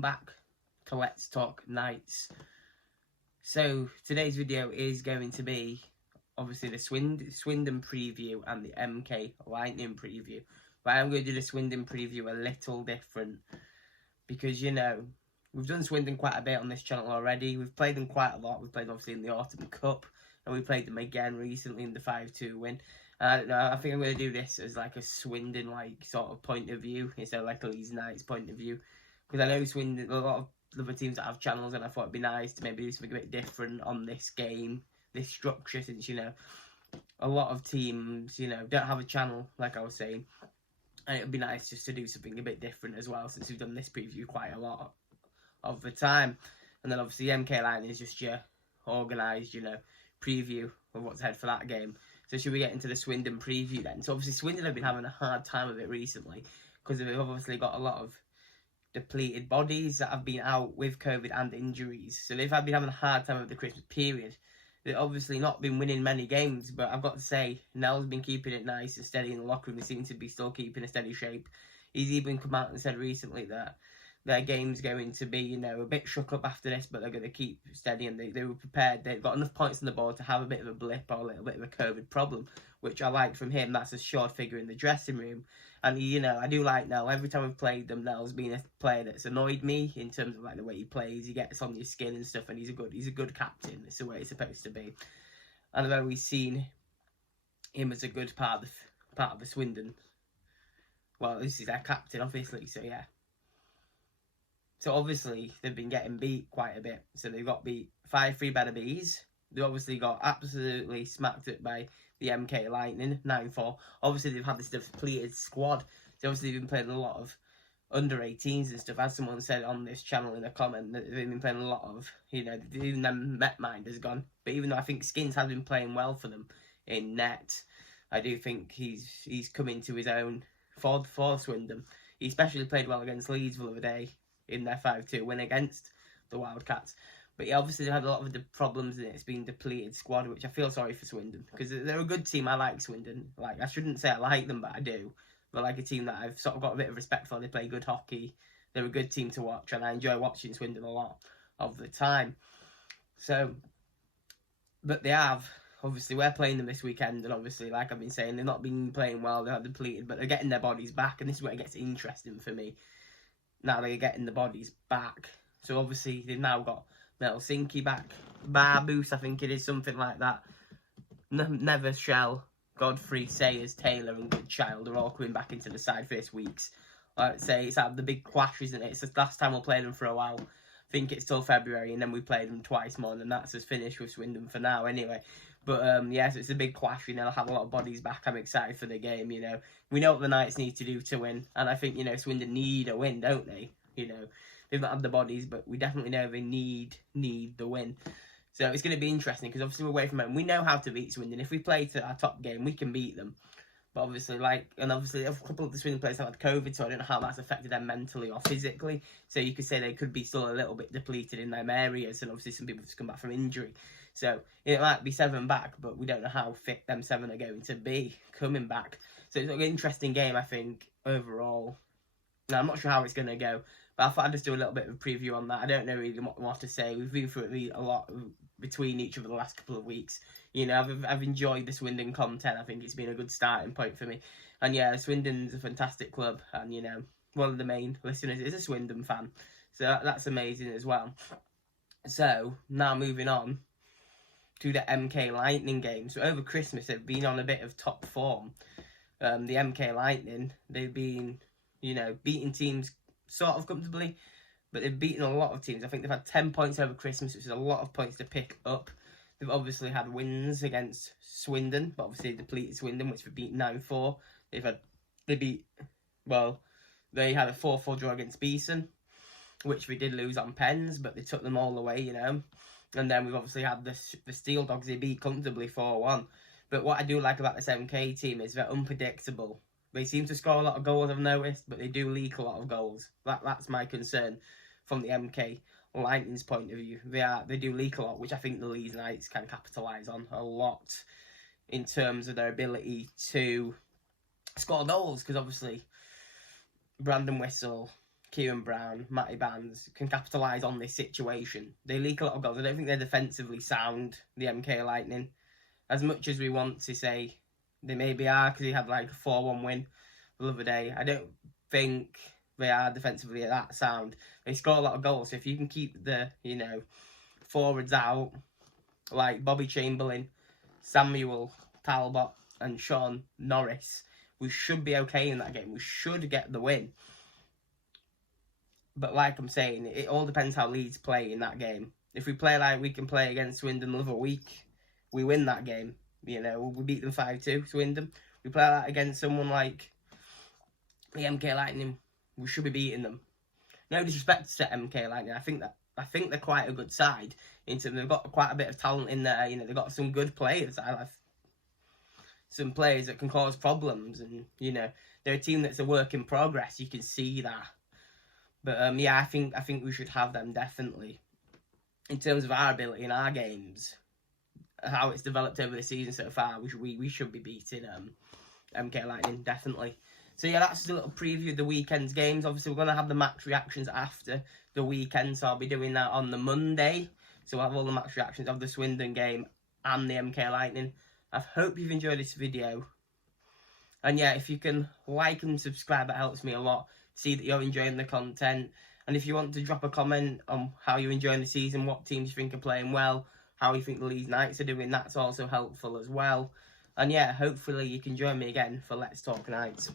welcome back to Let's Talk Knights. So today's video is going to be obviously the Swindon preview and the MK Lightning preview. But I'm going to do the Swindon preview a little different because, you know, we've done Swindon quite a bit on this channel already. We've played them quite a lot. We've played them obviously in the Autumn Cup and we played them again recently in the 5-2 win. I don't know, I think I'm going to do this as like a Swindon-like sort of point of view instead of like a Leeds Knights point of view. Because I know Swindon, a lot of other teams that have channels, and I thought it'd be nice to maybe do something a bit different on this game, this structure, since, you know, a lot of teams, you know, don't have a channel, like I was saying. And it would be nice just to do something a bit different as well, since we've done this preview quite a lot of the time. And then obviously MK Lightning is just your organised, you know, preview of what's ahead for that game. So should we get into the Swindon preview then? So obviously Swindon have been having a hard time of it recently because they've obviously got a lot of depleted bodies that have been out with COVID and injuries. So they've been having a hard time over the Christmas period. They've obviously not been winning many games, but I've got to say, Nell's been keeping it nice and steady in the locker room. They seem to be still keeping a steady shape. He's even come out and said recently that their game's going to be, you know, a bit shook up after this, but they're going to keep steady, and they were prepared. They've got enough points on the board to have a bit of a blip or a little bit of a COVID problem, which I like from him. That's a short figure in the dressing room. And, you know, I do like Nell. Every time I've played them, Nell's been a player that's annoyed me in terms of like the way he plays. He gets on your skin and stuff, and he's a good captain. It's the way it's supposed to be. And I've always seen him as a good part of the Swindon. Well, this is their captain, obviously, so yeah. So obviously they've been getting beat quite a bit. So they've got beat 5-3 by the Bees. They obviously got absolutely smacked up by the MK Lightning, 9-4. Obviously they've had this depleted squad. So obviously they've been playing a lot of under 18s and stuff. As someone said on this channel in a comment, that they've been playing a lot of, you know, even their Met Mind has gone. But even though I think Skins has been playing well for them in net, I do think he's come into his own for Swindon. He especially played well against Leeds the other day in their 5-2 win against the Wildcats. But yeah, obviously they had a lot of the problems and it's been depleted squad, which I feel sorry for Swindon. Because they're a good team. I like Swindon. Like, I shouldn't say I like them, but I do. But like a team that I've sort of got a bit of respect for. They play good hockey. They're a good team to watch, and I enjoy watching Swindon a lot of the time. So, but they have, obviously we're playing them this weekend, and obviously, like I've been saying, they've not been playing well. They're depleted, but they're getting their bodies back, and this is where it gets interesting for me. Now they're getting the bodies back. So obviously they've now got Helsinki back. Barboos, I think it is, something like that. Never Shell, Godfrey, Sayers, Taylor and Goodchild are all coming back into the side for this week's. Like I say, it's the big clash, isn't it? It's the last time we'll play them for a while. I think it's till February, and then we played them twice more, and that's us finished with Swindon for now anyway. But yeah, so it's a big clash, you know. I'll have a lot of bodies back. I'm excited for the game, you know. We know what the Knights need to do to win, and I think, you know, Swindon need a win, don't they? You know, they've not had the bodies, but we definitely know they need the win. So it's going to be interesting, because obviously we're away from home. We know how to beat Swindon. If we play to our top game, we can beat them. But obviously, obviously a couple of the Swindon players have had COVID, so I don't know how that's affected them mentally or physically. So you could say they could be still a little bit depleted in them areas, and obviously some people just come back from injury. So it might be 7 back, but we don't know how fit them 7 are going to be coming back. So it's an interesting game, I think, overall. Now, I'm not sure how it's going to go, but I thought I'd just do a little bit of a preview on that. I don't know really what more to say. We've been through it a lot between each other the last couple of weeks. You know, I've enjoyed the Swindon content. I think it's been a good starting point for me. And yeah, Swindon's a fantastic club. And, you know, one of the main listeners is a Swindon fan. So that's amazing as well. So, now moving on to the MK Lightning game. So over Christmas, they've been on a bit of top form. The MK Lightning, they've been, you know, beating teams sort of comfortably, but they've beaten a lot of teams. I think they've had 10 points over Christmas, which is a lot of points to pick up. They've obviously had wins against Swindon, but obviously depleted Swindon, which they've beaten 9-4. They had a 4-4 draw against Beeson, which we did lose on pens, but they took them all away, you know. And then we've obviously had the Steel Dogs they beat comfortably 4-1. But what I do like about this MK team is they're unpredictable. They seem to score a lot of goals, I've noticed, but they do leak a lot of goals. That's my concern from the MK Lightning's point of view. They do leak a lot, which I think the Leeds Knights can capitalise on a lot in terms of their ability to score goals. Because obviously, Brandon Whistle, Kieran Brown, Matty Barnes can capitalise on this situation. They leak a lot of goals. I don't think they're defensively sound, the MK Lightning. As much as we want to say they maybe are, because he had like a 4-1 win the other day, I don't think they are defensively that sound. They score a lot of goals, so if you can keep the, forwards out, like Bobby Chamberlain, Samuel Talbot and Sean Norris, we should be okay in that game. We should get the win. But like I'm saying, it all depends how Leeds play in that game. If we play like we can play against Swindon the other week, we win that game. We beat them 5-2, Swindon. We play that against someone like the MK Lightning, we should be beating them. No disrespect to MK Lightning. I think they're quite a good side. They've got quite a bit of talent in there. They've got some good players. I have some players that can cause problems, and they're a team that's a work in progress. You can see that. But yeah, I think we should have them definitely. In terms of our ability in our games, how it's developed over the season so far, we should be beating MK Lightning definitely. So yeah, that's a little preview of the weekend's games. Obviously, we're going to have the match reactions after the weekend, so I'll be doing that on the Monday. So we'll have all the match reactions of the Swindon game and the MK Lightning. I hope you've enjoyed this video. And yeah, if you can like and subscribe, that helps me a lot. See that you're enjoying the content. And if you want to drop a comment on how you're enjoying the season, what teams you think are playing well, how you think the Leeds Knights are doing, that's also helpful as well. And yeah, hopefully you can join me again for Let's Talk Knights.